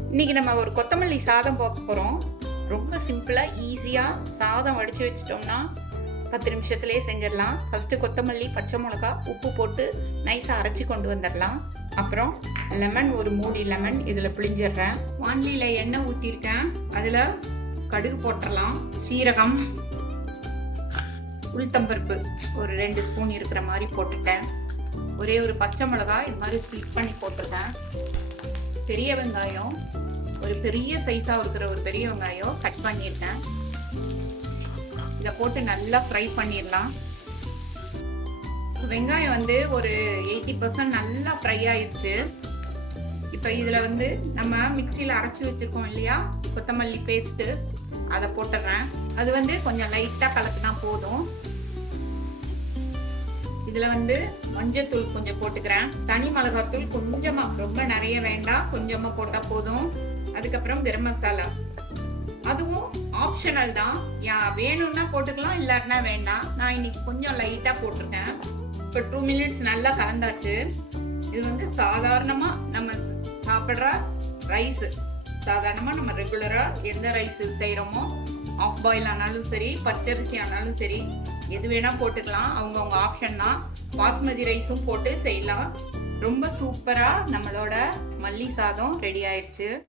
இன்னைக்கு நம்ம ஒரு கொத்தமல்லி சாதம் பார்க்க போகிறோம். ரொம்ப சிம்பிளாக ஈஸியாக சாதம் வடித்து வச்சிட்டோம்னா 10 நிமிஷத்துலேயே செஞ்சிடலாம். ஃபஸ்ட்டு கொத்தமல்லி, பச்சை மிளகா, உப்பு போட்டு நைஸாக அரைச்சி கொண்டு வந்துடலாம். அப்புறம் லெமன், ஒரு மூடி லெமன் இதில் பிழிஞ்சிடுறேன். வான்லியில் எண்ணெய் ஊற்றிருக்கேன். அதில் கடுகு போட்டுடலாம். சீரகம், உளுத்தம்பருப்பு ஒரு 2 ஸ்பூன் இருக்கிற மாதிரி போட்டுட்டேன். ஒரே ஒரு பச்சை மிளகா இது மாதிரி ஸ்ப்ளிட் பண்ணி போட்டுருக்கேன். பெரிய வெங்காயம், ஒரு பெரிய சைஸாக இருக்கிற ஒரு பெரிய வெங்காயம் கட் பண்ணியிருக்கேன். இதை போட்டு நல்லா ஃப்ரை பண்ணிடலாம். வெங்காயம் வந்து ஒரு 80% நல்லா ஃப்ரை ஆயிடுச்சு. இப்போ இதில் வந்து நம்ம மிக்சியில் அரைச்சி வச்சுருக்கோம் இல்லையா கொத்தமல்லி பேஸ்ட்டு, அதை போட்டுடுறேன். அது வந்து கொஞ்சம் லைட்டாக கலக்குனா போதும். இதில் வந்து மஞ்சத்தூள் கொஞ்சம் போட்டுக்கிறேன். தனி மிளகாத்தூள் கொஞ்சமாக, ரொம்ப நிறைய வேண்டாம், கொஞ்சமாக போட்டால் போதும். அதுக்கப்புறம் கரம் மசாலா, அதுவும் ஆப்ஷனல் தான். வேணும்னா போட்டுக்கலாம், இல்லாட்டினா வேண்டாம். நான் இன்னைக்கு கொஞ்சம் லைட்டாக போட்டிருக்கேன். இப்போ 2 மினிட்ஸ் நல்லா கலந்தாச்சு. இது வந்து சாதாரணமாக நம்ம சாப்பிட்ற ரைஸு, சாதாரணமாக நம்ம ரெகுலராக எந்த ரைஸ் செய்கிறோமோ, ஆஃப் பாயில் ஆனாலும் சரி, பச்சரிசி ஆனாலும் சரி, எது வேணால் போட்டுக்கலாம். அவங்கவுங்க ஆப்ஷன் தான். பாஸ்மதி ரைஸும் போட்டு செய்யலாம். ரொம்ப சூப்பராக நம்மளோட மல்லி சாதம் ரெடி ஆயிடுச்சு.